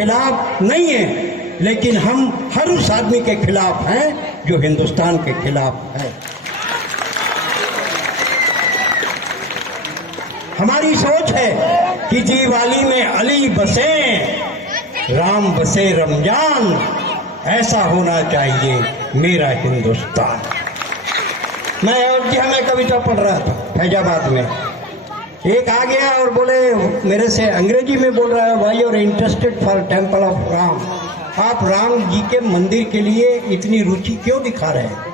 खिलाफ नहीं है, लेकिन हम हर उस आदमी के खिलाफ हैं जो हिंदुस्तान के खिलाफ है। हमारी सोच है कि दिवाली में अली बसे, राम बसे रमजान, ऐसा होना चाहिए मेरा हिंदुस्तान। मैं अयोध्या में कविता पढ़ रहा था फैजाबाद में, एक आ गया और बोले मेरे से अंग्रेजी में बोल रहा है, why are interested for temple of Ram, आप राम जी के मंदिर के लिए इतनी रुचि क्यों दिखा रहे हैं?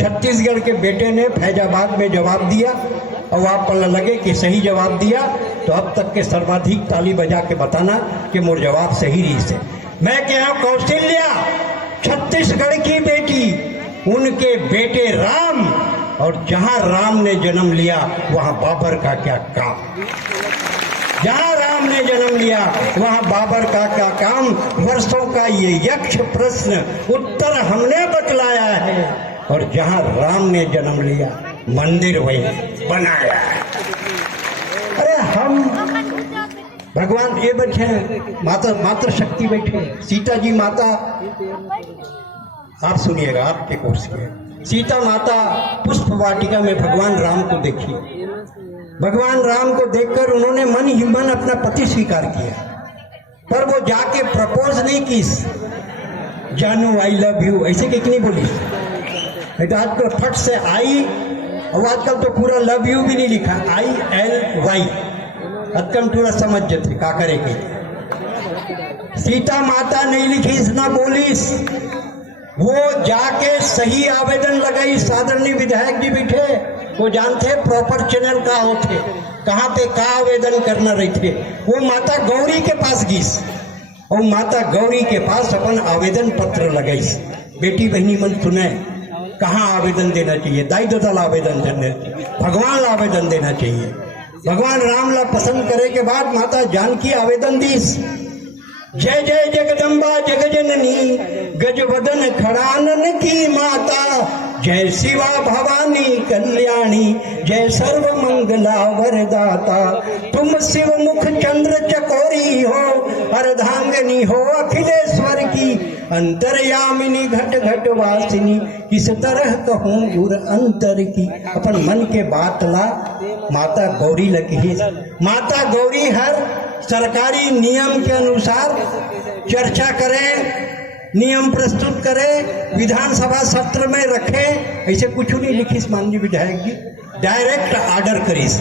छत्तीसगढ़ के बेटे ने फैजाबाद में जवाब दिया और आप पढ़ने लगे कि सही जवाब दिया, तो अब तक के सर्वाधिक ताली बजा के बताना कि मोर जवाब सही रही से। मैं क्या कौशल्या छत्तीसगढ़ की बेटी, उनके बेटे राम, और जहां राम ने जन्म लिया वहां बाबर का क्या काम, जहां राम ने जन्म लिया वहां बाबर का क्या काम। वर्षों का ये यक्ष प्रश्न उत्तर हमने बतलाया है, और जहां राम ने जन्म लिया मंदिर वही बनाया है। अरे हम भगवान ये बैठे माता शक्ति बैठे, सीता जी माता, आप सुनिएगा आपके कोर्स के, सीता माता पुष्प वाटिका में भगवान राम को देखी। भगवान राम को देखकर उन्होंने मन ही मन अपना पति स्वीकार किया, पर वो जाके प्रपोज नहीं की, जानू आई लव यू ऐसे कितनी बोली। तो आजकल फट से आई, और आजकल तो पूरा लव यू भी नहीं लिखा, ILY, आजकल पूरा समझ जाते का करेगी। सीता माता नहीं लिखी ना बोलीस, वो जाके सही आवेदन लगाई। आदरणीय विधायक जी बैठे, वो जानते प्रॉपर चैनल का होते, कहाँ पे का आवेदन करना रही थे। वो माता गौरी के पास गई और माता गौरी के पास अपन आवेदन पत्र लगाई। बेटी बहनी मन सुने, कहाँ आवेदन देना चाहिए, दाई ददल आवेदन देना चाहिए, भगवान ला आवेदन देना चाहिए। भगवान राम ला पसंद करे के बाद माता जानकी आवेदन दीस, जय जय जगदम्बा जगजननी गजवदन खड़ानन की माता, जय शिवा भवानी कल्याणी जय सर्व मंगला वरदाता। तुम शिव मुख चंद्र चकोरी हो, अर्धांगनी हो अखिलेश्वर की, अंतर्यामिनी घट घट वासिनी, किस तरह कहूँ गुर अंतर की। अपन मन के बात ला माता गौरी लगी। माता गौरी हर सरकारी नियम के अनुसार चर्चा करें, नियम प्रस्तुत करें, विधानसभा सत्र में रखें, ऐसे कुछ नहीं लिखी माननीय विधायक जी, डायरेक्ट ऑर्डर करीस।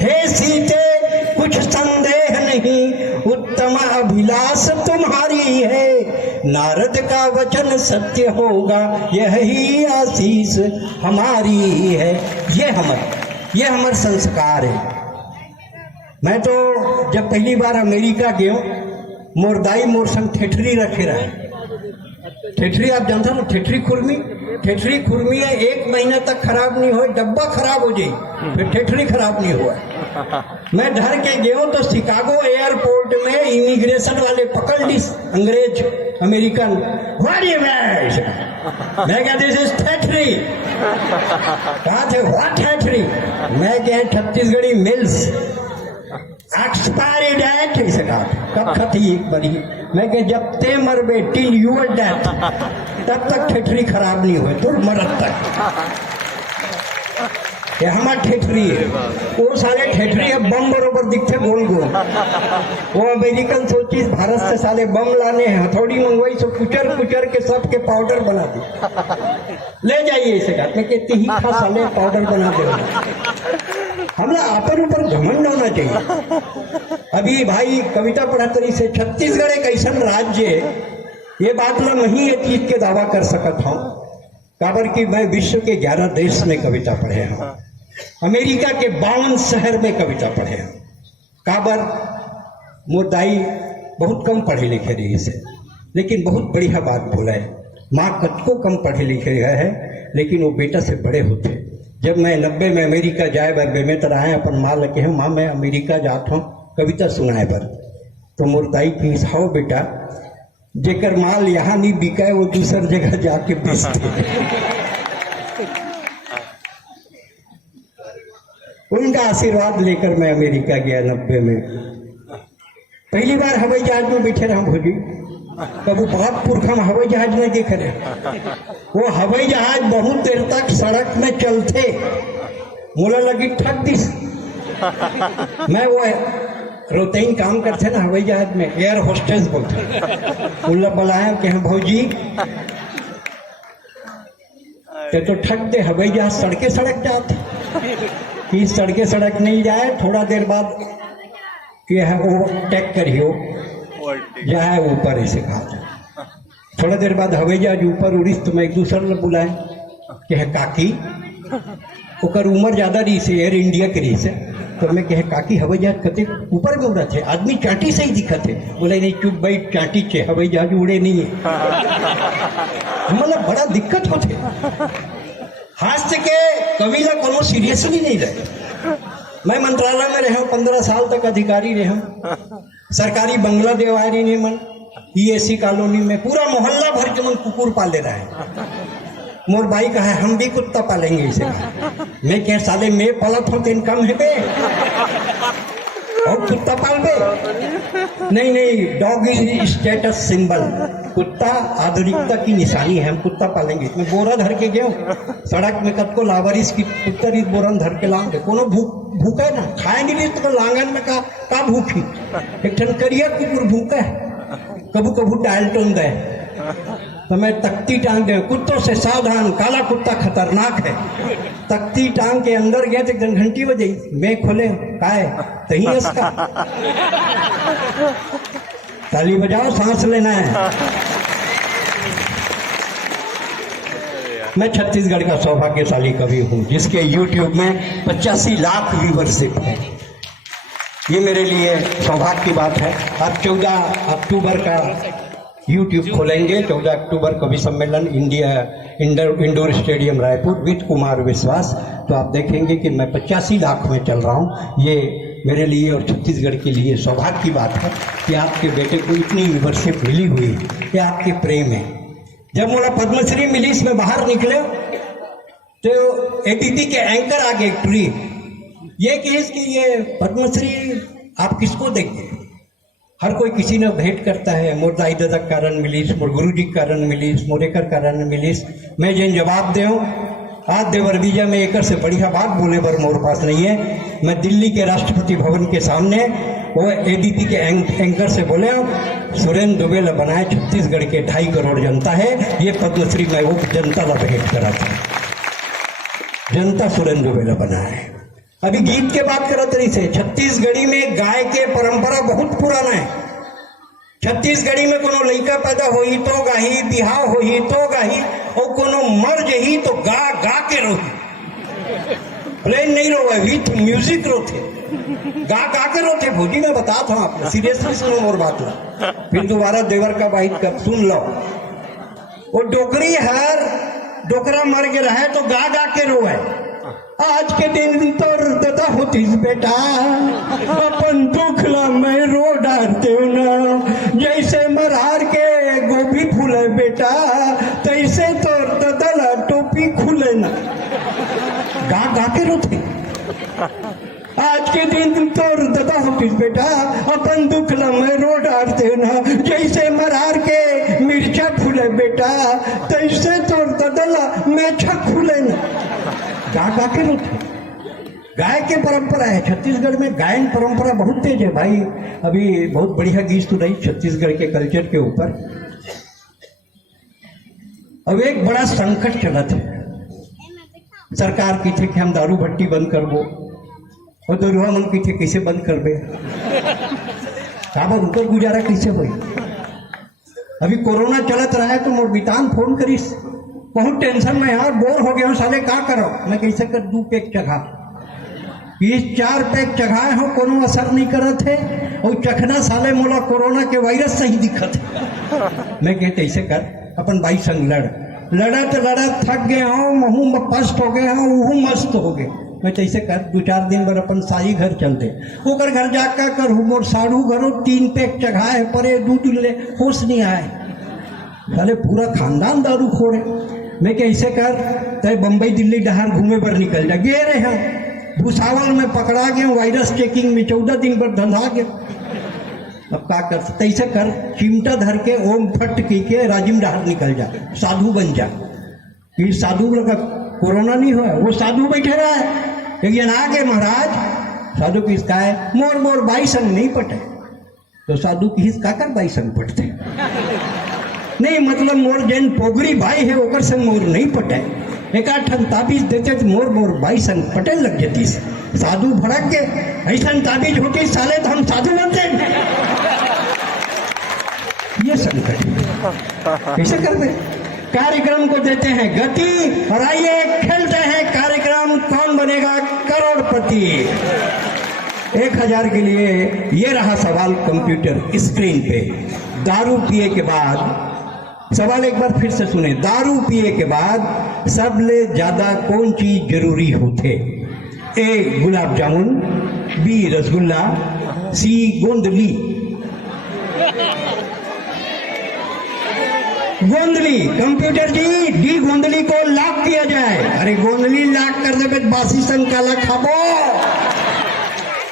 हे सीते कुछ संदेह नहीं, उत्तम अभिलाष तुम्हारी है, नारद का वचन सत्य होगा, यही आशीष हमारी है। ये हमार संस्कार है। मैं तो जब पहली बार अमेरिका गयो, मोर दाई मोर संग ठेठरी रखे रहे। ठेठरी आप जानते हो, ठेठरी खुरमी, ठेठरी खुरमी है, 1 महीना तक खराब नहीं हो, डब्बा खराब हो जाए, फिर ठेठरी खराब नहीं हुआ। मैं डर के गयो तो शिकागो एयरपोर्ट में इमिग्रेशन वाले पकड़ ली, अंग्रेज अमेरिकन, मैं क्या दिस इज ठेठरी, कहा थे व्हाट ठेठरी, मैं क्या छत्तीसगढ़ी मिल्स एक्सपायरी डेट, इसे कहा कब खती एक बारी, मैं क्या जब ते मरबे टिल यूर डेथ, तब तक ठेठरी खराब नहीं हुए, तो मरद तक। ये हमारा ठेठरी है, वो साले ठेठरी है बम बरोबर दिखते गोल गोल। वो अमेरिकन सोची भारत से साले बम लाने हैं, हथौड़ी मंगवाई, सो कुचर कुचर के सबके पाउडर बना दी, ले जाइए इसे कहते कि ही खा साले पाउडर बना दे। हमें अपन ऊपर घमंड होना चाहिए। अभी भाई कविता पढ़ातरी से छत्तीसगढ़ एक ऐसा राज्य है, ये बात मैं नहीं ये चीज के दावा कर सकता हूँ, काबर की मैं विश्व के 11 देश में कविता पढ़े हूँ, अमेरिका के 52 शहर में कविता पढ़े हूँ। काबर मोदाई बहुत कम पढ़े लिखे रही से, लेकिन बहुत बढ़िया बात बोला है। माँ कतको कम पढ़े लिखे है, लेकिन वो बेटा से बड़े होते। जब मैं 90 में अमेरिका जाए बरबे में तरह आए अपन माँ लगे हैं, माँ मैं अमेरिका जाता हूँ कविता सुनाए बर, तो मुर्दाई की हाओ बेटा, जेकर माल यहाँ नहीं बिका है वो दूसर जगह जाके बेचते। उनका आशीर्वाद लेकर मैं अमेरिका गया 90 में। पहली बार हवाई जहाज में बैठे रहा भौजी, कबू बहुत पुरखा में हवाई जहाज में देख रहे। वो हवाई जहाज बहुत देर तक सड़क में चलते, मोला लगी ठग दिस। मैं वो रोतेन काम करते ना हवाई जहाज में, एयर होस्टेस बोलते, उल्ला बुलाया कि हाँ भौजी ते तो ठग दे, हवाई जहाज सड़के सड़क जाते कि सड़के सड़क नहीं जाए, थोड़ा देर बाद ये है वो टैक करियो जाए ऊपर, ऐसे कहा। थोड़ा देर बाद हवाई जहाज ऊपर उड़ी तो मैं एक दूसरे ने बुलाए कि है काकी, ओकर उम्र ज्यादा रही से, एयर इंडिया के रही से, तो मैं कहे काकी हवाई जहाज कते ऊपर में उड़ा थे, आदमी चाटी से ही दिखत है। बोले नहीं चुप भाई, चाटी चे हवाई जहाज उड़े नहीं है। मतलब बड़ा दिक्कत होते, हास्य के कविला कोनो सीरियसली नहीं रहे। मैं मंत्रालय में रहा 15 साल तक अधिकारी रहा, सरकारी बंगला देवारी नहीं मन, EAC कॉलोनी में पूरा मोहल्ला भर के मन कुकुर पाले रहा है। मोर भाई कहा हम भी कुत्ता पालेंगे इसे। मैं क्या साले मैं पलत हो तो इनकम है बे, और कुत्ता पाल बे? नहीं नहीं, डॉग इज स्टेटस सिंबल, कुत्ता आधुनिकता की निशानी है, हम कुत्ता पालेंगे। मैं बोरा धर के गया सड़क में, कब को लावारिस की कुत्ता बोरा धर के लांगे, कोनो भूखा है ना, खाए नहीं तो लांगन में का भूखी। एक ठन करिया कुकुर भूखा है, कबू कबू डायल टोन दे, तो मैं तख्ती टांग दे, कुत्तों से सावधान, काला कुत्ता खतरनाक है। तख्ती टांग के अंदर गए तो घंटी बजी, मैं खोले काय तही इसका ताली बजाओ, सांस लेना है। मैं छत्तीसगढ़ का सौभाग्यशाली कवि हूँ जिसके YouTube में 85 लाख व्यूवरशिप है। ये मेरे लिए सौभाग्य की बात है। अब 14 अक्टूबर का YouTube खोलेंगे, 14 अक्टूबर कवि सम्मेलन indoor stadium Raipur with Kumar विश्वास, तो आप देखेंगे कि मैं 85 लाख में चल रहा हूँ। ये मेरे लिए और छत्तीसगढ़ के लिए सौभाग्य की बात है कि आपके बेटे को इतनी व्यूवरशिप मिली हुई है, ये आपके प्रेम है। जब मोला पद्मश्री मिली, इसमें बाहर निकले तो ABP के एंकर आगे एक ट्री, ये केस कि ये पद्मश्री आप किसको देंगे? हर कोई किसी ने भेंट करता है, मोर दाई दादा के कारण मिलीस, मोर गुरु जी के कारण मिलीस, मोरेकर कारण मिलीस। मैं जिन जवाब दे आज देवर बीजा में एक से बढ़िया बात बोले पर मोर पास नहीं है। मैं दिल्ली के राष्ट्रपति भवन के सामने वो ABP के एंकर से बोले, सुरेंद्र दुबे ला बनाए छत्तीसगढ़ के 2.5 करोड़ जनता है, ये पद्मश्री मैं वो जनता ला भेंट करा था, जनता सुरेंद्र दुबे ला बनाए। अभी गीत के बात करत रही से, छत्तीसगढ़ी में गाय के परंपरा बहुत पुराना है। छत्तीसगढ़ी में कोनो लड़का पैदा होई तो गाही, बिहाव होई तो गाही, और कोनो मर जही तो गा गा के रोही, प्लेन नहीं रोवे, विथ म्यूजिक रोते, गा गा के रोते। भोजी मैं बताता हूँ आपको, सीरियसली सुनो और बात लो, फिर दोबारा देवर का बाइट कर सुन लो। वो डोकरी हर डोकरा मर गया है तो गा गा के रोवे। आज के दिन तो दादा होतीस बेटा, अपन दुख ला मैं रो डालते हो ना, जैसे मरहार के गोभी फूले बेटा, तैसे तो दादा ला टोपी खुले ना, गा गा के रोते। आज के दिन तो दादा होतीस बेटा, अपन दुख ला मैं रो डालते हो ना, जैसे मरहार के मिर्चा फूले बेटा, तैसे तो दादा ला मेछा खुले ना, गा गा के रोते। गाय के परंपरा है छत्तीसगढ़ में, गायन परंपरा बहुत तेज है भाई। अभी बहुत बढ़िया गीत सुनाई छत्तीसगढ़ के कल्चर के ऊपर। अब एक बड़ा संकट चला था, सरकार की थे कि हम दारू भट्टी बंद कर वो, और दरुआ मन की थे कैसे बंद कर बे, ऊपर गुजारा कैसे हुई। अभी कोरोना चलत रहा है तो मोर बितान फोन करीस, बहुत टेंशन में यार, बोर हो गया हूँ साले, का करो। मैं कैसे कर 2 पैक चखा, इस 4 पैक चखाए हो, कोनो असर नहीं करत है, और चखना साले मोला कोरोना के वायरस से ही दिक्कत है। मैं कहते ऐसे कर, अपन भाई संग लड़त लड़त थक गए हो, मुँह में पस्त हो गए हो, वह मस्त हो गए। मैं कैसे कर 2-4 दिन बर अपन साई घर चलते, ओकर घर जाकर कर मोर साढ़ू घरों 3 पैक चखाए परे, दूध ले होश नहीं आए, साले पूरा खानदान दारू खोरे। मैं कैसे कर तय बम्बई दिल्ली डहार घूमे पर निकल जा, गे रहे हैं भूसावल में पकड़ा गए, वायरस चेकिंग में 14 दिन पर धंधा गया। अब का कर सकते, ऐसे कर चिमटा धर के ओम फट की के राजिम डहार निकल जा, साधु बन जा। कि साधु का कोरोना नहीं हुआ, वो साधु बैठे रहा है। एक जन आके महाराज साधु किसका है, मोर मोर बाई संग नहीं पटे। तो साधु किसका कर बाई संग पटते नहीं, मतलब मोर जैन पोगरी भाई है ओकर संग मोर नहीं पटे। एक आठन ताबीज देते तो मोर मोर बाई संग पटे लग जाती। साधु भड़क के ऐसा ताबीज होती साले तो हम साधु बनते। ये संकट कैसे करते। कार्यक्रम को देते हैं गति और आइए खेलते हैं कार्यक्रम कौन बनेगा करोड़पति। 1000 के लिए ये रहा सवाल कंप्यूटर स्क्रीन पे। दारू पिए के बाद, सवाल एक बार फिर से सुने, दारू पिए के बाद सबले ज्यादा कौन चीज जरूरी होते। ए गुलाब जामुन, बी रसगुल्ला, सी गोंदली। गोंदली कंप्यूटर जी, डी गोंदली को लॉक किया जाए। अरे गोंदली लॉक कर दे बासी संग काला खाबो।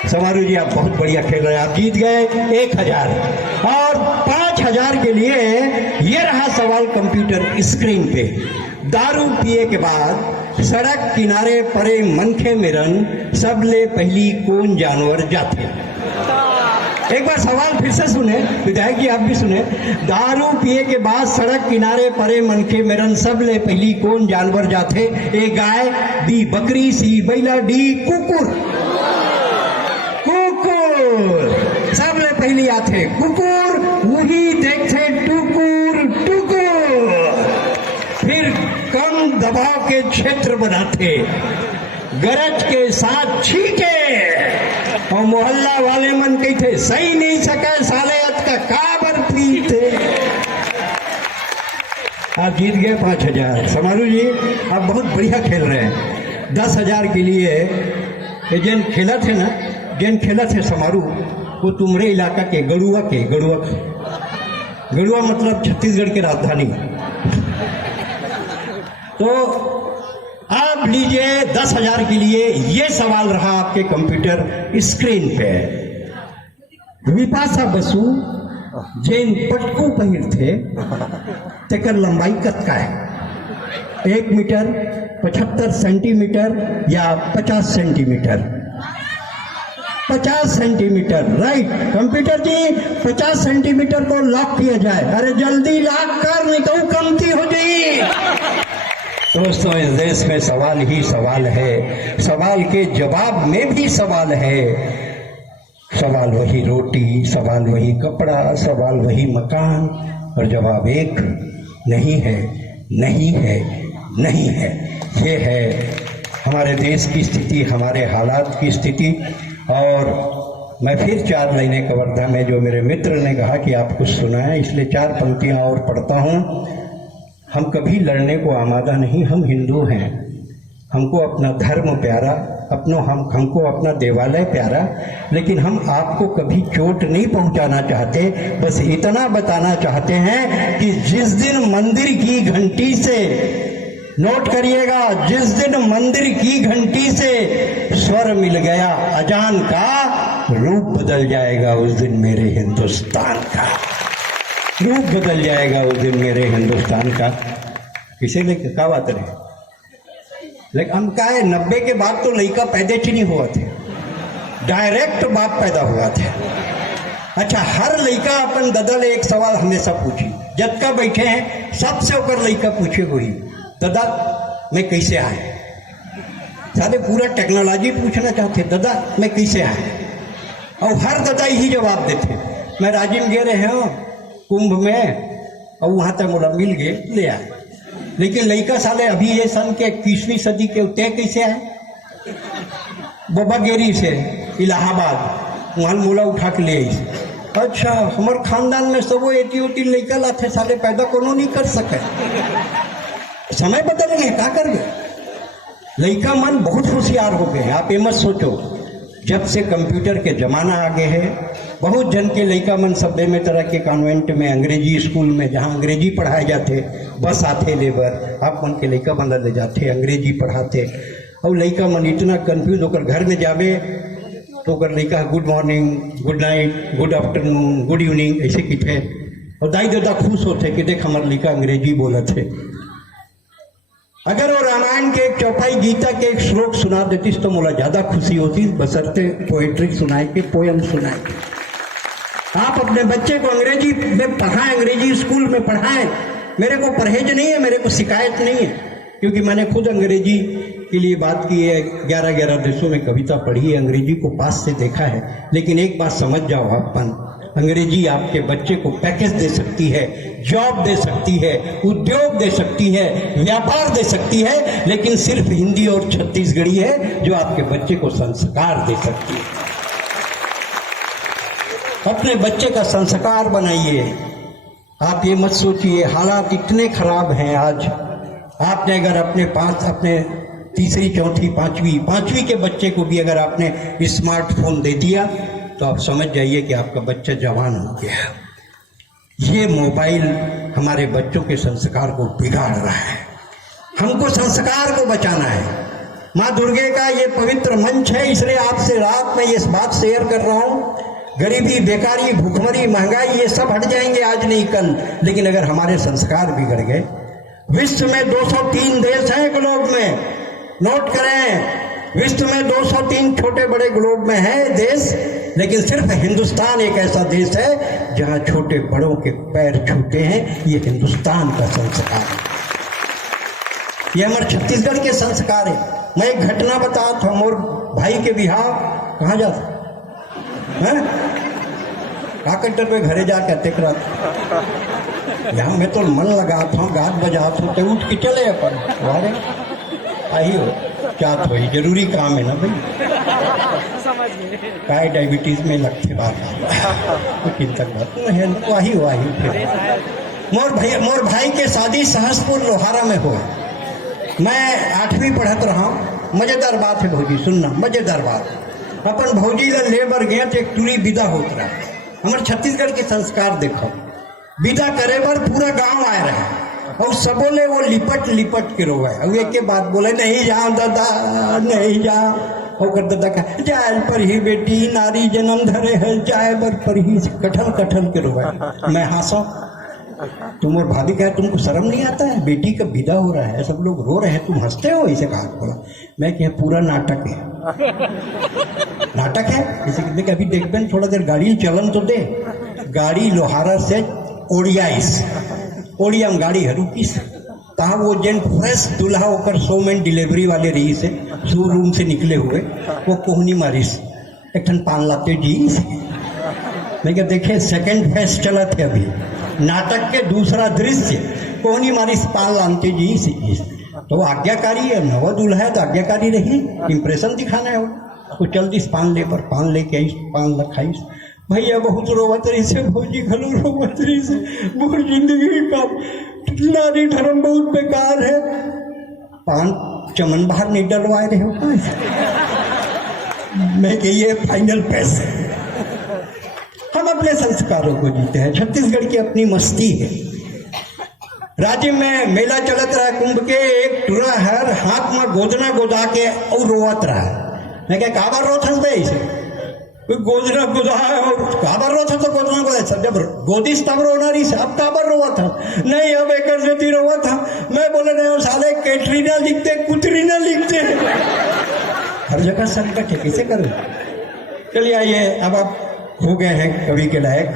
समारू जी आप बहुत बढ़िया खेल रहे हैं, आप जीत गए 1000। और 5000 के लिए ये रहा सवाल कंप्यूटर स्क्रीन पे। दारू पिए के बाद सड़क किनारे परे मनखे मेरन सबले पहली कौन जानवर जाते। एक बार सवाल फिर से सुने, विधायक जी आप भी सुने। दारू पिए के बाद सड़क किनारे परे मनखे मेरन सबले पहली कौन जानवर जाते। ए गाय, बी बकरी, सी बैला, डी कुकुर। कुकुर सबले पहली आते कुकुर, वही देखते टुकुर टुकुर। फिर कम दबाव के क्षेत्र बनाते, गरज के साथ छींटे और मोहल्ला वाले मन कहते सही नहीं सके साले अत का काबर पीते। आप जीत गए 5000। समारू जी आप बहुत बढ़िया खेल रहे हैं। 10000 के लिए जिन खेला थे ना, जिन खेला थे समारू, वो तुमरे इलाका के गड़ुआ मतलब छत्तीसगढ़ की राजधानी। तो आप लीजिए 10000 के लिए ये सवाल रहा आपके कंप्यूटर स्क्रीन पे। विपाशा बसु जैन पटकू पहिर थे तेकर लंबाई कतका है। 1 मीटर, 75 सेंटीमीटर या 50 सेंटीमीटर। 50 centimetre, right. कंप्यूटर जी 50 सेंटीमीटर को लॉक किया जाए। अरे जल्दी लॉक कर, नहीं तो कमती हो जाए। दोस्तों इस देश में सवाल ही सवाल है, सवाल के जवाब में भी सवाल है। सवाल वही रोटी, सवाल वही कपड़ा, सवाल वही मकान, और जवाब एक नहीं है, नहीं है, नहीं है। ये है हमारे देश की स्थिति, हमारे हालात की स्थिति। और मैं फिर 4 लाइनें कवर्धा में जो मेरे मित्र ने कहा कि आप कुछ सुनाएं, इसलिए 4 पंक्तियां और पढ़ता हूं। हम कभी लड़ने को आमादा नहीं, हम हिंदू हैं, हमको अपना धर्म प्यारा, हमको अपना देवालय प्यारा, लेकिन हम आपको कभी चोट नहीं पहुंचाना चाहते। बस इतना बताना चाहते हैं कि जिस दिन मंदिर की घंटी से, नोट करिएगा, जिस दिन मंदिर की घंटी से स्वर मिल गया अजान का, रूप बदल जाएगा उस दिन मेरे हिंदुस्तान का, रूप बदल जाएगा उस दिन मेरे हिंदुस्तान का। इसे लेकर क्या बात रहे, लेकिन हम क्या है, 90 के बाद तो लड़का पैदा ही नहीं हुआ थे, डायरेक्ट बाप पैदा हुआ थे। अच्छा, हर लड़का अपन ददल एक सवाल हमेशा पूछी, जब का बैठे हैं सबसे ऊपर लड़का पूछे वही, दादा मैं कैसे आए। सारे पूरा टेक्नोलॉजी पूछना चाहते, दादा मैं कैसे आए, और हर दादा यही जवाब देते, मैं राजिम गे रहे हो कुंभ में और वहां तक मोला मिल गए ले आए। लेकिन लड़का साले अभी ये सन के 21वीं सदी के तय कैसे आए, बबागेरी से इलाहाबाद, वहां मोला उठा के ले आई। अच्छा, हमारे खानदान में सब एटी लड़का लाते साले पैदा कोनो नहीं कर सके। समय बदल गए, क्या कर गए, लड़का मन बहुत होशियार हो गए। आप ये मत सोचो, जब से कंप्यूटर के जमाना आगे है, बहुत जन के लड़का मन सभ्य में तरह के कॉन्वेंट में, अंग्रेजी स्कूल में जहाँ अंग्रेजी पढ़ाए जाते, बस आते लेबर आप मन के लड़का मन ले जाते अंग्रेजी पढ़ाते। और लड़का मन इतना कंफ्यूज होकर घर में जावे तो कर लिखा good morning, good night, good afternoon, good evening ऐसे की थे। और दाई दादा खुश होते कि देख हमारे लिखा अंग्रेजी बोला थे। अगर वो रामायण के एक चौपाई, गीता के एक श्लोक सुना देती तो मोला ज्यादा खुशी होती, बशर्ते पोएट्री सुनाए के, पोयम सुनाए। आप अपने बच्चे को अंग्रेजी में पढ़ाएं, अंग्रेजी स्कूल में पढ़ाएं। मेरे को परहेज नहीं है, मेरे को शिकायत नहीं है, क्योंकि मैंने खुद अंग्रेजी के लिए बात की है। 11 देशों में कविता पढ़ी है, अंग्रेजी को पास से देखा है। लेकिन एक बात समझ जाओ अपन, अंग्रेजी आपके बच्चे को पैकेज दे सकती है, जॉब दे सकती है, उद्योग दे सकती है, व्यापार दे सकती है, लेकिन सिर्फ हिंदी और छत्तीसगढ़ी है जो आपके बच्चे को संस्कार दे सकती है। अपने बच्चे का संस्कार बनाइए। आप ये मत सोचिए हालात इतने खराब हैं आज। आपने अगर अपने तीसरी, चौथी, पांचवी के बच्चे को भी अगर आपने स्मार्टफोन दे दिया तो आप समझ जाइए कि आपका बच्चा जवान हो गया। ये मोबाइल हमारे बच्चों के संस्कार को बिगाड़ रहा है। हमको संस्कार को बचाना है। माँ दुर्गे का ये पवित्र मंच है, इसलिए आपसे रात में ये बात शेयर कर रहा हूँ। गरीबी, बेकारी, भूखमरी, महंगाई ये सब हट जाएंगे आज नहीं कल, लेकिन अगर हमारे संस्कार बिगड़ गए। विश्व में 203 देश हैं ग्लोब में, नोट करें, विश्व में 203 छोटे बड़े ग्लोब में है देश, लेकिन सिर्फ हिंदुस्तान एक ऐसा देश है जहां छोटे बड़ों के पैर छूते हैं। ये हिंदुस्तान का संस्कार है, ये हमारे छत्तीसगढ़ के संस्कार है। मैं एक घटना बताता हूँ, मोर भाई के बिहार कहाँ जाता है, काकटर पे घरे जाके देख रहा था, यहाँ मैं तो मन लगा था, गात बजा था, उठ के चले अपन वारे आई हो क्या तो वही जरूरी काम है ना भाई, काय डायबिटीज में लगते बात तो चिंता बात वही हुआ ही। फिर मोर भाई के शादी सहसपुर लोहारा में हुआ। मैं 8वीं पढ़त रहा हूँ। मजेदार बात है भौजी, सुनना मजेदार बात। अपन भौजी ला लेबर गए थे, एक टूरी विदा होत रहा। हमारे छत्तीसगढ़ के संस्कार देखो, विदा करे पर पूरा गांव आए रहे और सबोले वो लिपट के रोवे। और एक के बात बोले नहीं जाओ दादा, नहीं जाओ। और दादा का जाए पर ही बेटी नारी जन्म धरे है, जाए पर ही कठल के रोवे। मैं हंसा, तुम और भाभी कहे तुमको शर्म नहीं आता है, बेटी का विदा हो रहा है, सब लोग रो रहे हैं, तुम हंसते हो। इसे कहा बोला, मैं क्या पूरा नाटक है, नाटक है। जैसे कि अभी देख बेन थोड़ा देर गाड़ी चलन तो दे। गाड़ी लोहारा से ओडिया में गाड़ी है रुकीस, कहा वो जेन फ्रेश दूल्हा होकर 100 में डिलीवरी वाले रही से शोरूम से निकले हुए, वो कोहनी मारिस एक ठन पान लाते जी। मैं क्या देखे सेकंड फेस चला थे अभी नाटक के दूसरा दृश्य, कोहनी मारिस पान लानते जी। तो आज्ञाकारी है, नवा दूल्हा है तो आज्ञाकारी रही, इंप्रेशन दिखाना है वो चल दिस पान ले पर पान लेके आई, पान लखाईस। भैया बहुत रोवत रही से, भौजी घलो रोवत रही से, मोर जिंदगी का नारी धर्म बहुत बेकार है। पान चमन बाहर नहीं डलवाए रहे हो। मैं कहिए फाइनल पैसे। हम अपने संस्कारों को जीते हैं। छत्तीसगढ़ की अपनी मस्ती है। राज्य में मेला चलत रहा कुंभ के, एक टुरा हर हाथ में गोदना गोदा के और रोवत रहा। मैं क्या काबर रोत हंस गए इसे, गोदना गोदा और काबर रोत तो गोदना गोदा सब जब गोदिस तब रोना रही, अब काबर रोवा था नहीं, अब एक से रोवा था। मैं बोले नहीं साले कैटरीना लिखते, कुतरीना लिखते, हर जगह संकट है, कैसे करूं। चलिए आइए, अब आप हो गए हैं कवि के लायक।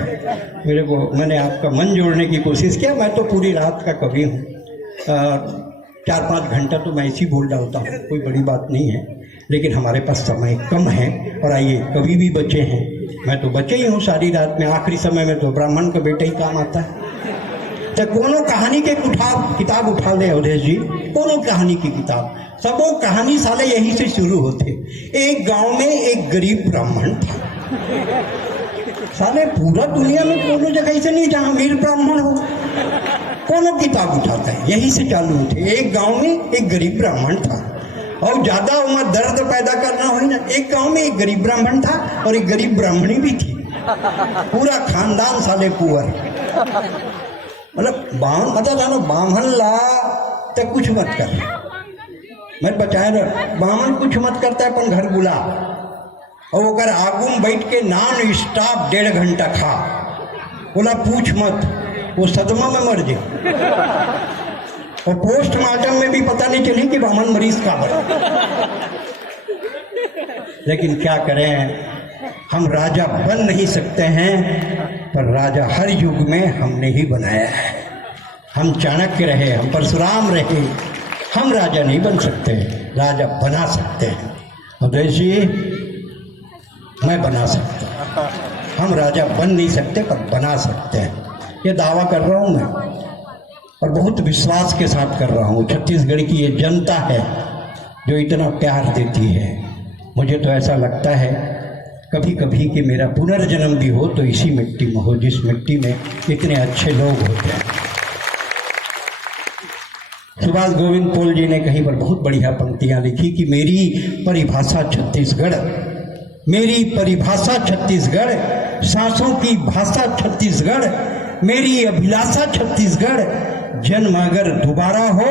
मेरे को मैंने आपका मन जोड़ने की कोशिश किया। मैं तो पूरी रात का कवि हूँ, 4-5 घंटा तो मैं ऐसी बोल डालता हूँ, कोई बड़ी बात नहीं है। लेकिन हमारे पास समय कम है और आइए कवि भी बचे हैं, मैं तो बचे ही हूँ सारी रात में। आखिरी समय में तो ब्राह्मण का बेटा ही काम आता है। तो कोनो कहानी के किताब उठा ले अवधेश जी, कोनो कहानी की किताब, सब वो कहानी साले यही से शुरू होते। एक गांव में एक गरीब ब्राह्मण था। साले पूरा दुनिया में कोनो जगह से नहीं जहां अमीर ब्राह्मण हो, कोनो किताब उठाता है, यही से चालू होते। एक गांव में एक गरीब ब्राह्मण था और ज्यादा उम्र दर्द पैदा करना हो ना, एक गांव में एक गरीब ब्राह्मण था और एक गरीब ब्राह्मणी भी थी। पूरा खानदान साले पुअर, मतलब जानो बामन ला तो कुछ मत कर, मैं बचाए ना, बामन कुछ मत करता है अपन घर बुला, और वो कर आगू में बैठ के नॉन स्टॉप 1.5 घंटा खा। बोला पूछ मत, वो सदमा में मर जाए। और पोस्टमार्टम में भी पता नहीं चली कि बामन मरीज का बना। लेकिन क्या करें, हम राजा बन नहीं सकते हैं, पर राजा हर युग में हमने ही बनाया है। हम चाणक्य रहे, हम परशुराम रहे, हम राजा नहीं बन सकते, राजा बना सकते हैं। उदय जी, मैं बना सकता हूँ। हम राजा बन नहीं सकते पर बना सकते हैं, ये दावा कर रहा हूँ मैं, और बहुत विश्वास के साथ कर रहा हूँ। छत्तीसगढ़ की ये जनता है जो इतना प्यार देती है। मुझे तो ऐसा लगता है कभी कभी कि मेरा पुनर्जन्म भी हो तो इसी मिट्टी में हो, जिस मिट्टी में इतने अच्छे लोग होते हैं। सुभाष गोविंद पोल जी ने कहीं पर बहुत बढ़िया पंक्तियां लिखी कि मेरी परिभाषा छत्तीसगढ़, मेरी परिभाषा छत्तीसगढ़, सांसों की भाषा छत्तीसगढ़, मेरी अभिलाषा छत्तीसगढ़, जन्म अगर दोबारा हो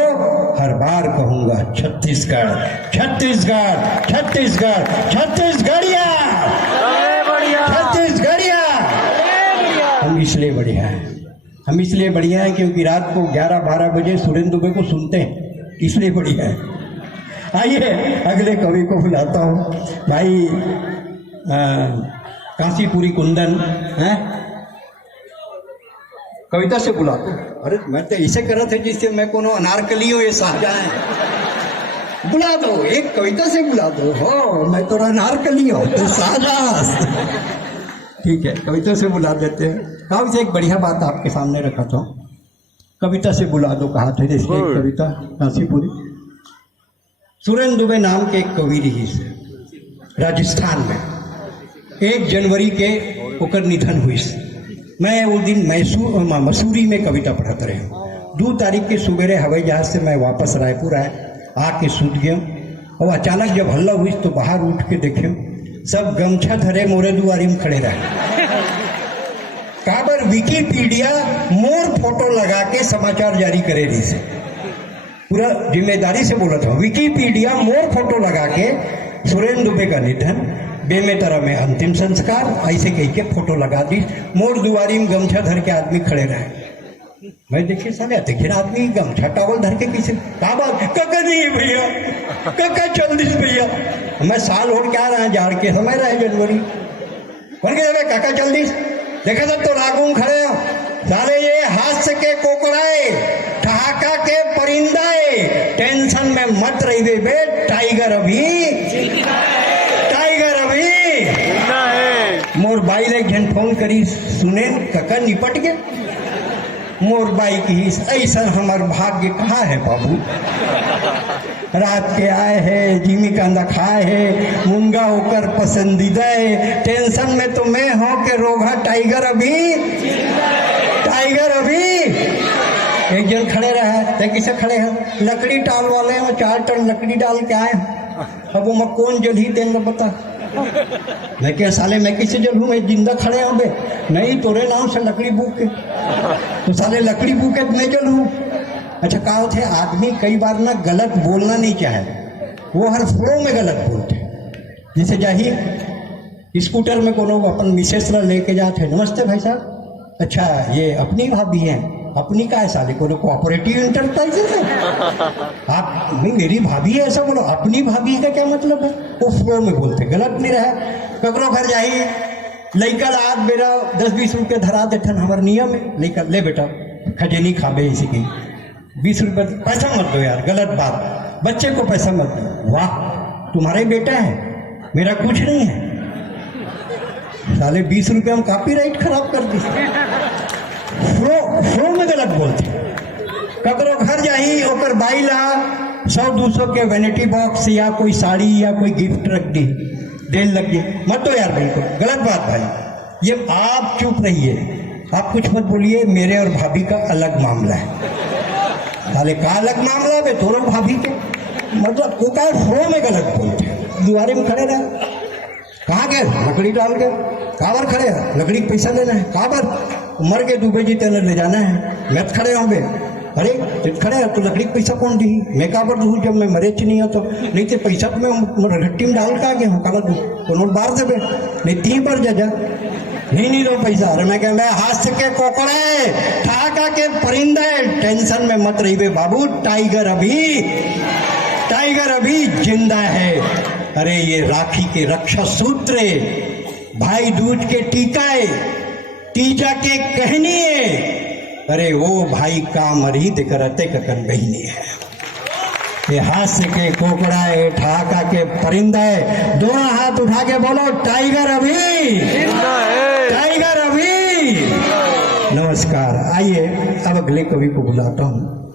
हर बार कहूंगा छत्तीसगढ़, छत्तीसगढ़, छत्तीसगढ़, छत्तीसगढ़िया, छत्तीसगढ़िया। हम इसलिए बढ़िया हैं, हम इसलिए बढ़िया हैं क्योंकि रात को 11-12 बजे सुरेंद्र दुबे को सुनते हैं, इसलिए बढ़िया है। आइए अगले कवि को बुलाता हूँ, भाई काशीपुरी कुंदन है, कविता से बुला दो। अरे मैं तो ऐसे कर रहा था जिससे मैं कोनो अनारकली हो, ये शाहजहां बुला दो, एक कविता से बुला दो। हो मैं तो अनारकली हो तो शाहजहां। ठीक है, कविता से बुला देते हैं। कहा से एक बढ़िया बात आपके सामने रखा था, कविता से बुला दो कहा था, जैसे एक कविता काशीपुरी। सुरेंद्र दुबे नाम के एक कवि रही से राजस्थान में 1 जनवरी के ओकर निधन हुई। मैं उस दिन मसूरी में कविता पढ़ाता रहा। 2 तारीख के सुबेरे हवाई जहाज से मैं वापस रायपुर आया, आके सूत गया। और अचानक जब हल्ला हुई तो बाहर उठ के देखे सब गमछा धरे मोरे दुआरी में खड़े रहे। काबर विकिपीडिया मोर फोटो लगा के समाचार जारी करे रही से, पूरा जिम्मेदारी से बोला था। विकिपीडिया मोर फोटो लगा के सुरेंद्र दुबे का निधन, बेमेतरा में अंतिम संस्कार, ऐसे कह के फोटो लगा दी। मोर दुआरी में गमछा धर के आदमी खड़े रहे। मैं देखिए साले देखिए आदमी गमछा टावल धर के किसी कका नहीं भैया, कका चल दिस भैया। मैं साल हो क्या रहा जाड़ के समय रहे जनवरी बोल के काका चल दिस देखे सब तो लागू खड़े हो साले, ये हास्य के कोकड़ाए ठहाका के परिंदाए, टेंशन में मत रही बे, टाइगर अभी मोर बाई ले घन फोन करी, सुने कका निपट गया। मोर बाई की ऐसा हमार भाग्य कहाँ है बाबू, रात के आए है, जिमी कांदा खाए है, मुंगा होकर पसंदीदा है, टेंशन में तो मैं हूं के रोगा टाइगर अभी, टाइगर अभी। एक जन खड़े रहे, किसे खड़े हैं, लकड़ी टाल वाले हैं, 4 टन लकड़ी डाल के आए हैं। अब वो मैं कौन जल्दी तेल बता, मैं क्या साले मैं किसे जलूं, मैं जिंदा खड़े हो बे, नहीं तोरे नाम से लकड़ी बूक के, तो साले लकड़ी बूके तो मैं जलूं। अच्छा कहा थे आदमी कई बार ना गलत बोलना नहीं चाहे, वो हर फ्लो में गलत बोलते। जैसे जाही स्कूटर में कोनो अपन मिसेस लेके जाते, नमस्ते भाई साहब, अच्छा ये अपनी भाभी है, अपनी का है साले को कोऑपरेटिव इंटरप्राइजेज है, आप नहीं मेरी भाभी है ऐसा बोलो, अपनी भाभी का क्या मतलब है, वो फ्लो में बोलते, गलत नहीं रहे। ककरो घर जाइए लड़का आज बेरा 10-20 रुपये धरा देते हमारे नियम है, लड़का ले बेटा खजेनी खाबे इसी की 20 रुपये पैसा मत दो यार, गलत बात, बच्चे को पैसा मत दो। वाह तुम्हारा ही बेटा है, मेरा कुछ नहीं है, साले 20 रुपये हम कॉपीराइट खराब कर दी। फ्लो में गलत बोलते। ककरो घर जाही ओकर बाई ला 100-200 के वैनिटी बॉक्स या कोई साड़ी या कोई गिफ्ट रख दी, देन लग गए, मत दो यार, बिल्कुल गलत बात भाई। ये आप चुप रहिए, आप कुछ मत बोलिए, मेरे और भाभी का अलग मामला है। साले का अलग मामला है तोरो भाभी के, मतलब वो का फ्लो में गलत बोलते। दुआरे में खड़े रहे, कहाँ गए, लकड़ी डाल के, काबर खड़े हैं, लकड़ी पैसा लेना है, काबर मर के डूबे जी तेने ले जाना है, मत खड़े होंगे, अरे खड़े तो लकड़ी का पैसा कौन दी मैं का बर दू जब मैं मरे च नहीं हो तो नहीं तो पैसा तो मैं रट्टी में डाल का गया हूँ काला दू तो नोट बार देवे नहीं 3 बार जा नहीं दो पैसा। अरे मैं क्या मैं हाथ के कोकड़े ठाका के परिंदे टेंशन में मत रही बाबू, टाइगर अभी जिंदा है। अरे ये राखी के रक्षा सूत्र, भाई दूज के टीकाए, तीजा के कहनिए, अरे वो भाई का मरी दिकरते ककन बहनी है। ये हास्य के कोकड़ा है, ठाका के परिंदा है, दोनों हाथ उठा के बोलो टाइगर अभी, टाइगर अभी। नमस्कार। आइए अब अगले कवि को बुलाता हूँ।